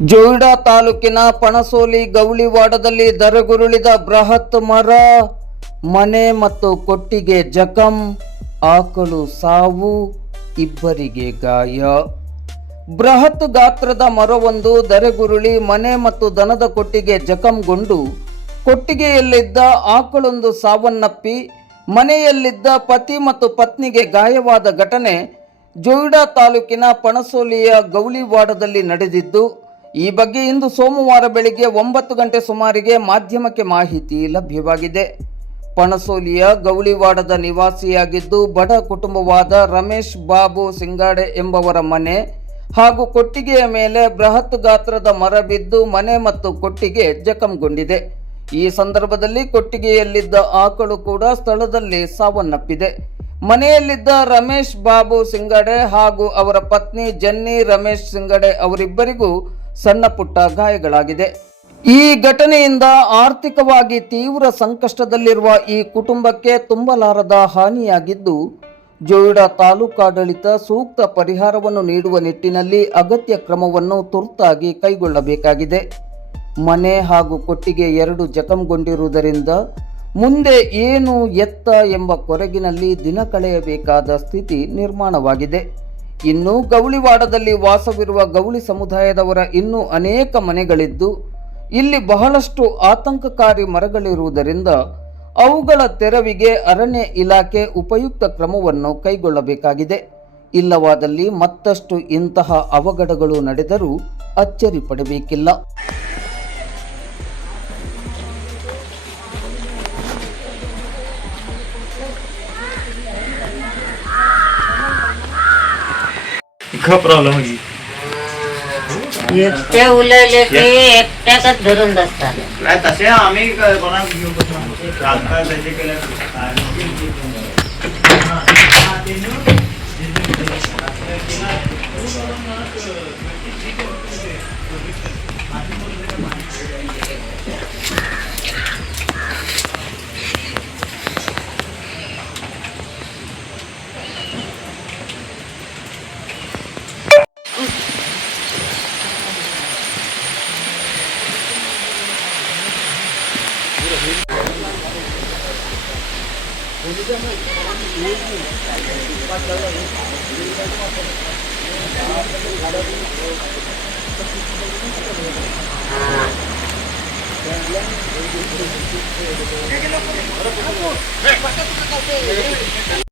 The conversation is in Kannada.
ಜೋಯಿಡಾ ತಾಲೂಕಿನ ಪಣಸೋಲಿ ಗೌಳಿವಾಡದಲ್ಲಿ ಧರೆಗುರುಳಿದ ಬೃಹತ್ ಮರ, ಮನೆ ಮತ್ತು ಕೊಟ್ಟಿಗೆ ಜಖಂ, ಆಕಳು ಸಾವು, ಇಬ್ಬರಿಗೆ ಗಾಯ. ಬೃಹತ್ ಗಾತ್ರದ ಮರವೊಂದು ಧರೆಗುರುಳಿ ಮನೆ ಮತ್ತು ದನದ ಕೊಟ್ಟಿಗೆ ಜಖಂಗೊಂಡು ಕೊಟ್ಟಿಗೆಯಲ್ಲಿದ್ದ ಆಕಳೊಂದು ಸಾವನ್ನಪ್ಪಿ ಮನೆಯಲ್ಲಿದ್ದ ಪತಿ ಮತ್ತು ಪತ್ನಿಗೆ ಗಾಯವಾದ ಘಟನೆ ಜೋಯಿಡಾ ತಾಲೂಕಿನ ಪಣಸೋಲಿಯ ಗೌಳಿವಾಡದಲ್ಲಿ ನಡೆದಿದ್ದು, ಈ ಬಗ್ಗೆ ಇಂದು ಸೋಮವಾರ ಬೆಳಿಗ್ಗೆ 9 ಗಂಟೆ ಸುಮಾರಿಗೆ ಮಾಧ್ಯಮಕ್ಕೆ ಮಾಹಿತಿ ಲಭ್ಯವಾಗಿದೆ. ಪಣಸೋಲಿಯ ಗೌಳಿವಾಡದ ನಿವಾಸಿಯಾಗಿದ್ದು ಬಡ ಕುಟುಂಬವಾದ ರಮೇಶ್ ಬಾಬು ಸಿಂಗಾಡೆ ಎಂಬವರ ಮನೆ ಹಾಗೂ ಕೊಟ್ಟಿಗೆಯ ಮೇಲೆ ಬೃಹತ್ ಗಾತ್ರದ ಮರ ಬಿದ್ದು ಮನೆ ಮತ್ತು ಕೊಟ್ಟಿಗೆ ಜಖಂಗೊಂಡಿದೆ. ಈ ಸಂದರ್ಭದಲ್ಲಿ ಕೊಟ್ಟಿಗೆಯಲ್ಲಿದ್ದ ಆಕಳು ಕೂಡ ಸ್ಥಳದಲ್ಲಿ ಸಾವನ್ನಪ್ಪಿದೆ. ಮನೆಯಲ್ಲಿದ್ದ ರಮೇಶ್ ಬಾಬು ಸಿಂಗಡೆ ಹಾಗೂ ಅವರ ಪತ್ನಿ ಜನ್ನಿ ರಮೇಶ್ ಸಿಂಗಡೆ ಅವರಿಬ್ಬರಿಗೂ ಸಣ್ಣ ಪುಟ್ಟ ಗಾಯಗಳಾಗಿದೆ. ಈ ಘಟನೆಯಿಂದ ಆರ್ಥಿಕವಾಗಿ ತೀವ್ರ ಸಂಕಷ್ಟದಲ್ಲಿರುವ ಈ ಕುಟುಂಬಕ್ಕೆ ತುಂಬಲಾರದ ಹಾನಿಯಾಗಿದ್ದು, ಜೋಯಿಡಾ ತಾಲೂಕಾಡಳಿತ ಸೂಕ್ತ ಪರಿಹಾರವನ್ನು ನೀಡುವ ನಿಟ್ಟಿನಲ್ಲಿ ಅಗತ್ಯ ಕ್ರಮವನ್ನು ತುರ್ತಾಗಿ ಕೈಗೊಳ್ಳಬೇಕಾಗಿದೆ. ಮನೆ ಹಾಗೂ ಕೊಟ್ಟಿಗೆ ಎರಡು ಜಖಂಗೊಂಡಿರುವುದರಿಂದ ಮುಂದೆ ಏನು ಎತ್ತ ಎಂಬ ಕೊರಗಿನಲ್ಲಿ ದಿನ ಕಳೆಯಬೇಕಾದ ಸ್ಥಿತಿ ನಿರ್ಮಾಣವಾಗಿದೆ. ಇನ್ನು ಗೌಳಿವಾಡದಲ್ಲಿ ವಾಸವಿರುವ ಗೌಳಿ ಸಮುದಾಯದವರ ಇನ್ನೂ ಅನೇಕ ಮನೆಗಳಿದ್ದು, ಇಲ್ಲಿ ಬಹಳಷ್ಟು ಆತಂಕಕಾರಿ ಮರಗಳಿರುವುದರಿಂದ ಅವುಗಳ ತೆರವಿಗೆ ಅರಣ್ಯ ಇಲಾಖೆ ಉಪಯುಕ್ತ ಕ್ರಮವನ್ನು ಕೈಗೊಳ್ಳಬೇಕಾಗಿದೆ. ಇಲ್ಲವಾದಲ್ಲಿ ಮತ್ತಷ್ಟು ಇಂತಹ ಅವಘಡಗಳು ನಡೆದರೂ ಅಚ್ಚರಿ ಪಡಬೇಕಿಲ್ಲ. प्रॉब्लेम होगी एकट्या उलयले की एकट्याकच धरून बसतात. नाही तसे आम्ही कोणा घेऊ राजकारण त्याचे केले